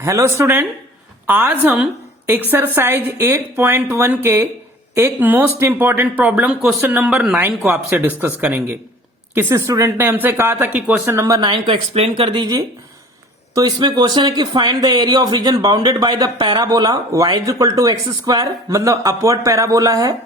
Hello student, आज हम exercise 8.1 के एक most important problem question number 9 को आपसे डिस्कस करेंगे। किसी स्टूडेंट ने हमसे कहा था कि क्वेश्चन नंबर 9 को एक्सप्लेन कर दीजिए। तो इसमें क्वेश्चन है कि find the area of region bounded by the parabola y is equal to X square, मतलब अपवर्ड पैराबोला है,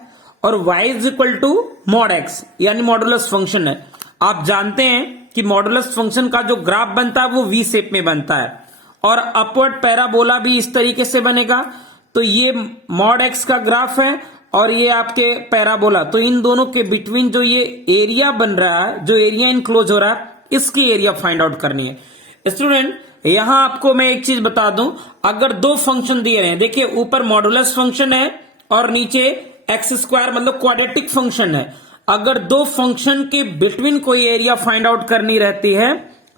और y is equal to mod x यानी मॉडुलस फंक्शन है। आप जानते हैं कि मॉडुलस फंक्शन का जो ग्राफ बनता है वो वी शेप में बनता है और अपवर्ड पैराबोला भी इस तरीके से बनेगा। तो ये मॉड एक्स का ग्राफ है और ये आपके पैराबोला, तो इन दोनों के बिटवीन जो ये एरिया बन रहा है, जो एरिया इनक्लोज हो रहा है, इसकी एरिया फाइंड आउट करनी है। स्टूडेंट, यहां आपको मैं एक चीज बता दूं, अगर दो फंक्शन दिए रहे हैं, देखिए ऊपर मॉडुलस फंक्शन है और नीचे एक्स स्क्वायर मतलब क्वाड्रेटिक फंक्शन है। अगर दो फंक्शन के बिटवीन कोई एरिया फाइंड आउट करनी रहती है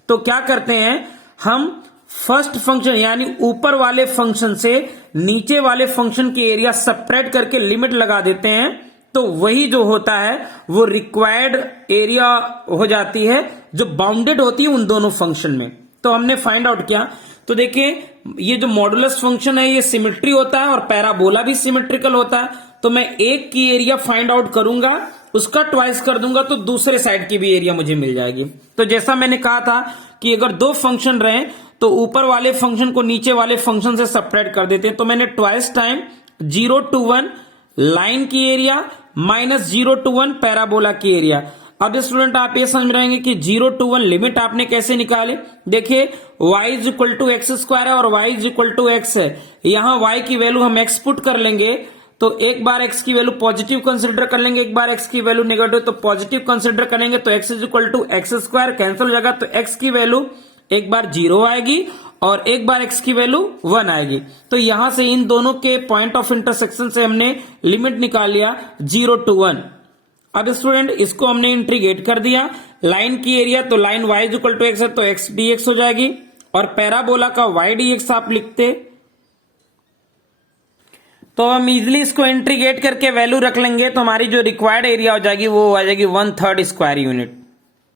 तो क्या करते हैं, हम फर्स्ट फंक्शन यानी ऊपर वाले फंक्शन से नीचे वाले फंक्शन की एरिया सेपरेट करके लिमिट लगा देते हैं, तो वही जो होता है वो रिक्वायर्ड एरिया हो जाती है जो बाउंडेड होती है उन दोनों फंक्शन में। तो हमने फाइंड आउट किया, तो देखिए ये जो मॉडुलस फंक्शन है ये सिमेट्री होता है और पैराबोला भी सिमेट्रिकल होता है। तो मैं एक की एरिया फाइंड आउट करूंगा, उसका ट्वाइस कर दूंगा तो दूसरे साइड की भी एरिया मुझे मिल जाएगी। तो जैसा मैंने कहा था कि अगर दो फंक्शन रहे तो ऊपर वाले फंक्शन को नीचे वाले फंक्शन से सेपरेट कर देते हैं। तो मैंने ट्वाइस टाइम 0 to 1 लाइन की एरिया माइनस 0 to 1 पैराबोला की एरिया। अब स्टूडेंट आप ये समझ रहेंगे कि 0 to 1 लिमिट आपने कैसे निकाले। देखिए y is equal to X square है और y is equal to X है। यहां y की वैल्यू हम x पुट कर लेंगे, तो एक बार x की वैल्यू पॉजिटिव कंसिडर कर लेंगे, एक बार x की वैल्यू नेगेटिव, तो पॉजिटिव कंसिडर करेंगे तो x is equal to X square cancel हो जाएगा, तो x की वैल्यू एक बार 0 आएगी और एक बार x की वैल्यू 1 आएगी। तो यहां से इन दोनों के पॉइंट ऑफ इंटरसेक्शन से हमने लिमिट निकाल लिया 0 to 1। अब स्टूडेंट इसको हमने इंटीग्रेट कर दिया, लाइन की एरिया, तो line y is equal to X है तो x dx हो जाएगी, और पैराबोला का y dx आप लिखते तो हम इजिली इसको इंटीग्रेट करके वैल्यू रख लेंगे, तो हमारी जो रिक्वायर्ड एरिया हो जाएगी वो आ जाएगी 1/3 स्क्वायर यूनिट।